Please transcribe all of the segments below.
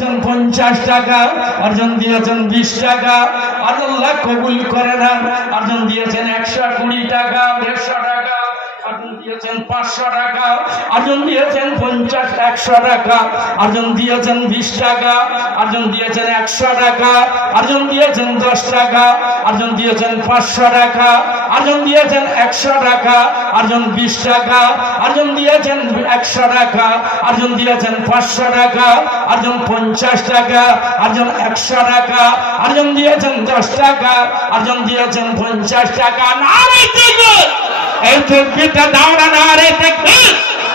50 টাকা, আরজন দিয়েছেন 20 টাকা, আল্লাহ কবুল করে না। আরজন দিয়েছেন 120 টাকা, 150 টাকা, আরজন দিয়েছেন 500 টাকা, আরজন দিয়েছেন 50, 100 টাকা, আরজন দিয়েছেন 20 টাকা, আরজন দিয়েছেন 100 টাকা, আরজন দিয়েছেন 10 টাকা, আরজন দিয়েছেন 500 টাকা, আরজন দিয়েছেন 100 টাকা, আরজন 20 টাকা, আরজন দিয়েছেন 100 টাকা, আরজন দিয়েছেন 500 টাকা, আরজন 50 টাকা, আরজন 100 টাকা, আরজন দিয়েছেন 10 টাকা, আরজন দিয়েছেন 50 টাকা। নারে তাকবীর! এই তাকবীরটা দাও না, নারে তাকবীর!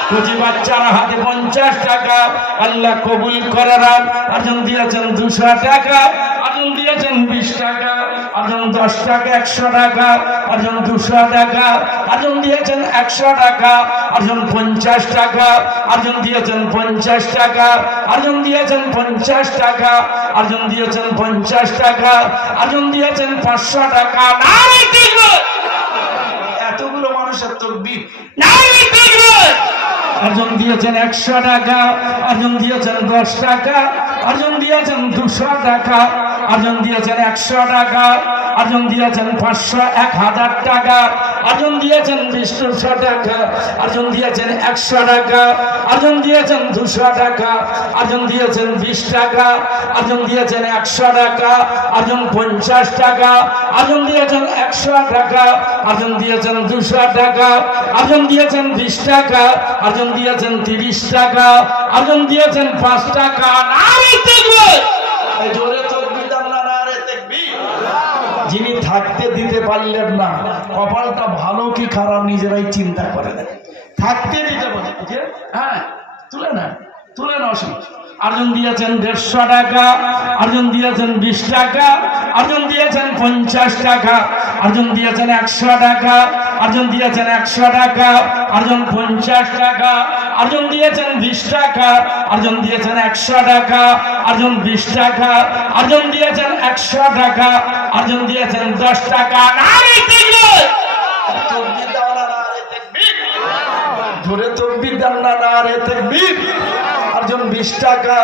কুচি বাচ্চারা হাতে 50 টাকা, আল্লাহ কবুল করে না। আরজন দিয়েছেন 200 টাকা, আরজন দিয়েছেন 20 টাকা, আরজন 10 টাকা, 100 টাকা, আরজন 200 টাকা, আরজন দিয়েছেন 100 টাকা, আরজন 50 টাকা, আরজন দিয়েছেন 50 টাকা, আরজন দিয়েছেন 50 টাকা, আরজন দিয়েছেন 50 টাকা, আরজন দিয়েছেন 500 টাকা। নারে তাকবীর! এতগুলো মানুষের তাকবীর, নারে তাকবীর! আরজন দিয়েছেন 100 টাকা, আরজন দিয়েছেন 10 টাকা, আরজন দিয়েছেন 200 টাকা, আরজন দিয়েছেন 100 টাকা, আরজন দিয়েছেন 500, 1000 টাকা, আরজন দিয়েছেন 200 টাকা, আরজন দিয়েছেন 100 টাকা, আরজন দিয়েছেন 200 টাকা, আরজন দিয়েছেন 20 টাকা, আরজন দিয়েছেন 100 টাকা, আরজন 50 টাকা, আরজন দিয়েছেন 100 টাকা, আরজন দিয়েছেন 200 টাকা, আরজন দিয়েছেন 20 টাকা, আরজন দিয়েছেন 30 টাকা, আরজন দিয়েছেন 5 টাকা। নারে তাকবীর! এই জোরে তাকবীর দাও না, নারে তাকবীর! যিনি থাকতে দিতে পারলেন না, কপালটা ভালো কি খারাপ নিজেরাই চিন্তা করে দেন। থাকতে দিতে পারলেন, হ্যাঁ, তুলে না, তুলে না। আরজন দিয়েছেন 150 টাকা, আরজন দিয়েছেন 20 টাকা, আরজন দিয়েছেন 50 টাকা, আরজন দিয়েছেন 100 টাকা, আরজন দিয়েছেন 100 টাকা, আরজন 50 টাকা, আরজন দিয়েছেন 20 টাকা, আরজন দিয়েছেন 100 টাকা, আরজন 20 টাকা, আরজন দিয়েছেন 100 টাকা, আরজন দিয়েছেন 10 টাকা। নারে তাকবীর! তাকবীর দাও না, নারে তাকবীর! জোরে তাকবীর দাও না, নারে তাকবীর! আরজন 20 টাকা,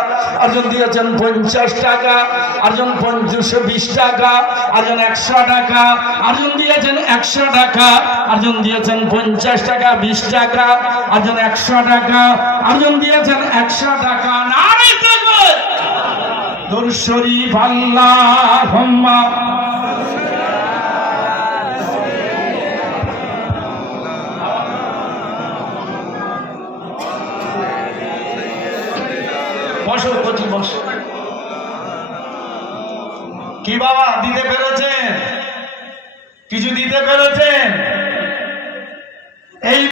আরজন দিয়েছেন 50 টাকা, আরজন 220 টাকা, আরজন 100 টাকা, আরজন দিয়েছেন 100 টাকা, আরজন দিয়েছেন 50 টাকা, 20 টাকা, আরজন 100 টাকা, আরজন দিয়েছেন 100 টাকা। নারে তাকবীর! দরুদ শরীফ আল্লাহুম্মা বসো, বসো। কি বাবা দিতে পেরেছে?